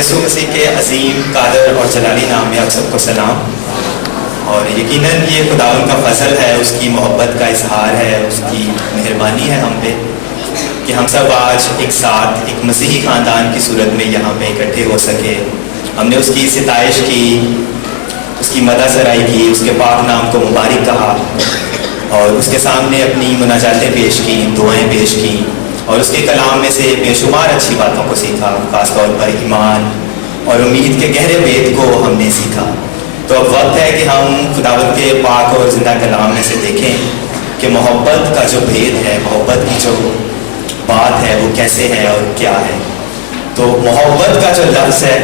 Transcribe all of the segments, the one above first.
یسوع مسیح کے عظیم قادر اور جلالی نام میں آپ سب کو سلام. اور یقیناً یہ خداوند کا فضل ہے, اس کی محبت کا اظہار ہے, اس کی مہربانی ہے ہم پہ کہ ہم سب آج ایک ساتھ ایک مسیحی خاندان کی صورت میں یہاں پہ اکٹھے ہو سکے. ہم نے اس کی ستائش کی, اس کی مدح سرائی کی, اس کے پاک نام کو مبارک کہا اور اس کے سامنے اپنی مناجاتیں پیش کی, دعائیں پیش کی اور اس کے کلام میں سے بے شمار اچھی باتوں کو سیکھا. خاص طور پر ایمان اور امید کے گہرے بید کو ہم نے سیکھا. تو اب وقت ہے کہ ہم خداوند کے پاک اور زندہ کلام میں سے دیکھیں کہ محبت کا جو بھید ہے, محبت کی جو بات ہے وہ کیسے ہے اور کیا ہے. تو محبت کا جو لفظ ہے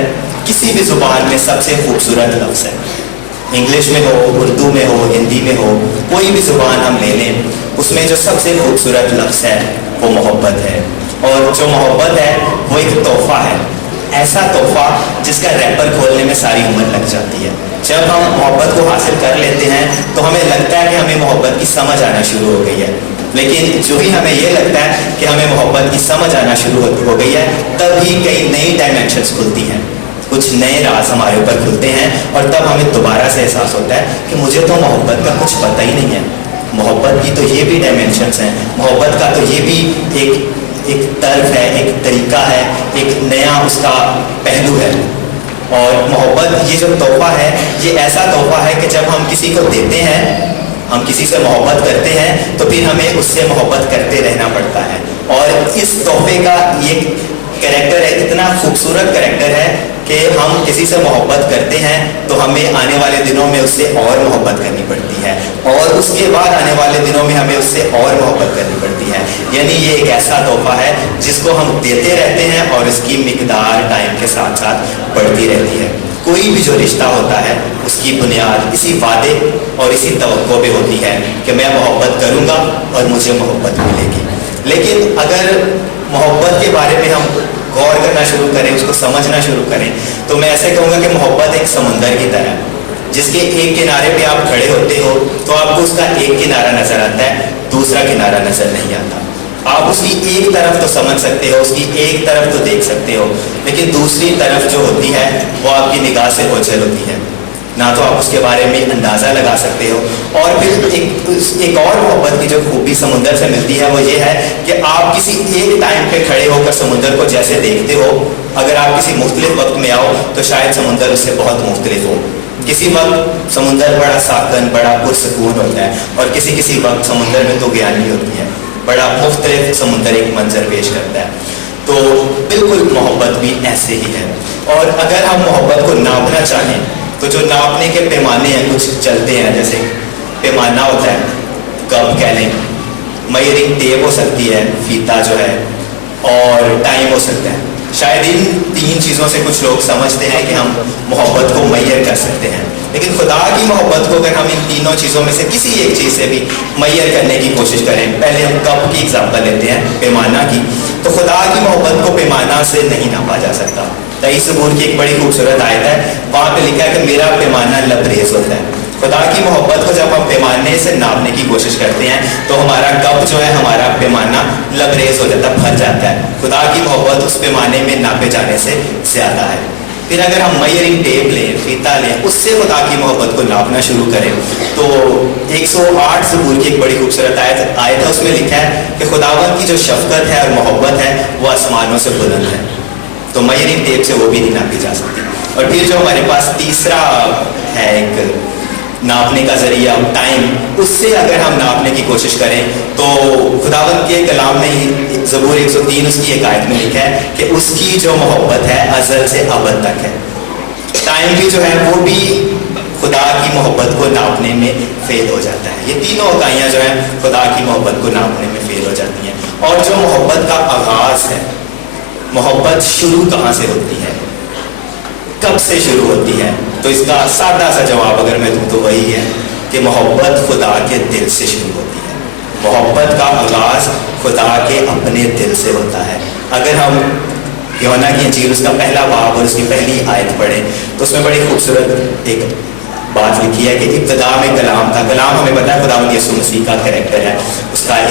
کسی بھی زبان میں سب سے خوبصورت لفظ ہے. انگلش میں ہو, اردو میں ہو, ہندی میں ہو, کوئی بھی زبان ہم لے لیں, اس میں جو سب سے خوبصورت لفظ ہے وہ محبت ہے. اور جو محبت ہے وہ ایک تحفہ ہے, ایسا تحفہ جس کا ریپر کھولنے میں ساری عمر لگ جاتی ہے. جب ہم محبت کو حاصل کر لیتے ہیں تو ہمیں لگتا ہے کہ ہمیں محبت کی سمجھ آنا شروع ہو گئی ہے. لیکن جو ہی ہمیں یہ لگتا ہے کہ ہمیں محبت کی سمجھ آنا شروع ہو گئی ہے, تب ہی کئی نئی ڈائمینشنز کھلتی ہیں, کچھ نئے راز ہمارے اوپر کھلتے ہیں اور تب ہمیں دوبارہ سے احساس ہوتا ہے کہ مجھے تو محبت کا کچھ پتہ ہی نہیں ہے. محبت کی تو یہ بھی ڈائمینشنز ہیں, محبت کا تو یہ بھی ایک طرف ہے, ایک طریقہ ہے, ایک نیا اس کا پہلو ہے. اور محبت یہ جو تحفہ ہے یہ ایسا تحفہ ہے کہ جب ہم کسی کو دیتے ہیں, ہم کسی سے محبت کرتے ہیں تو پھر ہمیں اس سے محبت کرتے رہنا پڑتا ہے. اور اس تحفے کا یہ کریکٹر ہے, اتنا خوبصورت کریکٹر ہے کہ ہم کسی سے محبت کرتے ہیں تو ہمیں آنے والے دنوں میں اس سے اور محبت کرنی پڑتی ہے, اور اس کے بعد آنے والے دنوں میں ہمیں اس سے اور محبت کرنی پڑتی ہے. یعنی یہ ایک ایسا تحفہ ہے جس کو ہم دیتے رہتے ہیں اور اس کی مقدار ٹائم کے ساتھ ساتھ بڑھتی رہتی ہے. کوئی بھی جو رشتہ ہوتا ہے اس کی بنیاد اسی وعدے اور اسی توقع پہ ہوتی ہے کہ میں محبت کروں گا اور مجھے محبت ملے گی. لیکن اگر محبت کے بارے میں ہم غور کرنا شروع کریں, اس کو سمجھنا شروع کریں, تو میں ایسے کہوں گا کہ محبت ایک سمندر کی طرح ہے جس کے ایک کنارے پہ آپ کھڑے ہوتے ہو تو آپ کو اس کا ایک کنارہ نظر آتا ہے, دوسرا کنارہ نظر نہیں آتا. آپ اس کی ایک طرف تو سمجھ سکتے ہو, اس کی ایک طرف تو دیکھ سکتے ہو, لیکن دوسری طرف جو ہوتی ہے وہ آپ کی نگاہ سے اوجھل ہوتی ہے, نہ تو آپ اس کے بارے میں اندازہ لگا سکتے ہو. اور پھر ایک اور محبت کی جو خوبی سمندر سے ملتی ہے وہ یہ ہے کہ آپ کسی ایک ٹائم پہ کھڑے ہو کر سمندر کو جیسے دیکھتے ہو, اگر آپ کسی مختلف وقت میں آؤ تو شاید سمندر اس سے بہت مختلف ہو. کسی وقت سمندر بڑا ساکن, بڑا پرسکون ہوتا ہے, اور کسی وقت سمندر میں تو گیانی ہوتی ہے, بڑا مختلف سمندر ایک منظر پیش کرتا ہے. تو بالکل محبت بھی ایسے ہی ہے. اور اگر ہم محبت کو ناپنا چاہیں تو جو ناپنے کے پیمانے ہیں کچھ چلتے ہیں. جیسے پیمانہ ہوتا ہے, کپ کہہ لیں, میئرنگ ٹیپ ہو سکتی ہے, فیتا جو ہے, اور ٹائم ہو سکتا ہے. شاید ان تین چیزوں سے کچھ لوگ سمجھتے ہیں کہ ہم محبت کو میئر کر سکتے ہیں. لیکن خدا کی محبت کو اگر ہم ان تینوں چیزوں میں سے کسی ایک چیز سے بھی میئر کرنے کی کوشش کریں, پہلے ہم کپ کی ایگزامپل لیتے ہیں, پیمانہ کی, تو خدا کی محبت کو پیمانہ سے نہیں ناپا جا سکتا. 23 زبور کی ایک بڑی خوبصورت آیت ہے, وہاں پہ لکھا ہے کہ میرا پیمانہ لبریز ہوتا ہے. خدا کی محبت کو جب ہم پیمانے سے ناپنے کی کوشش کرتے ہیں تو ہمارا کپ جو ہے, ہمارا پیمانہ لبریز ہو جاتا ہے, پھٹ جاتا ہے. خدا کی محبت اس پیمانے میں ناپے جانے سے زیادہ ہے. پھر اگر ہم میئرنگ ٹیپ لیں, فیتا لیں, اس سے خدا کی محبت کو ناپنا شروع کریں تو 108 زبور کی ایک بڑی خوبصورت آیت ہے, اس میں لکھا ہے کہ خداوند کی جو شفقت ہے اور محبت ہے وہ آسمانوں سے بلند ہے. تو میئرنگ ٹیپ سے وہ بھی نہیں ناپی جا سکتی. اور پھر جو ہمارے پاس تیسرا ہے ایک ناپنے کا ذریعہ, ٹائم, اس سے اگر ہم ناپنے کی کوشش کریں تو خداوند کے کلام میں ہی زبور 103 اس کی ایک آیت میں لکھا ہے کہ اس کی جو محبت ہے ازل سے ابد تک ہے. ٹائم بھی جو ہے وہ بھی خدا کی محبت کو ناپنے میں فیل ہو جاتا ہے. یہ تینوں اکائیاں جو ہیں خدا کی محبت کو ناپنے میں فیل ہو جاتی ہیں. اور جو محبت کا آغاز ہے, محبت شروع کہاں سے ہوتی ہے, کب سے شروع ہوتی ہے, تو اس کا سادہ سا جواب اگر میں دوں تو وہی ہے کہ محبت خدا کے دل سے شروع ہوتی ہے. محبت کا آغاز خدا کے اپنے دل سے ہوتا ہے. اگر ہم یوحنا کی انجیل اس کا پہلا باب اور اس کی پہلی آیت پڑھیں تو اس میں بڑی خوبصورت ایک بات لکھی ہے کہ ابتدا میں کلام تھا. کلام ہمیں پتا ہے خداوند یسوع مسیح کا کریکٹر ہے, اس کا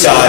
4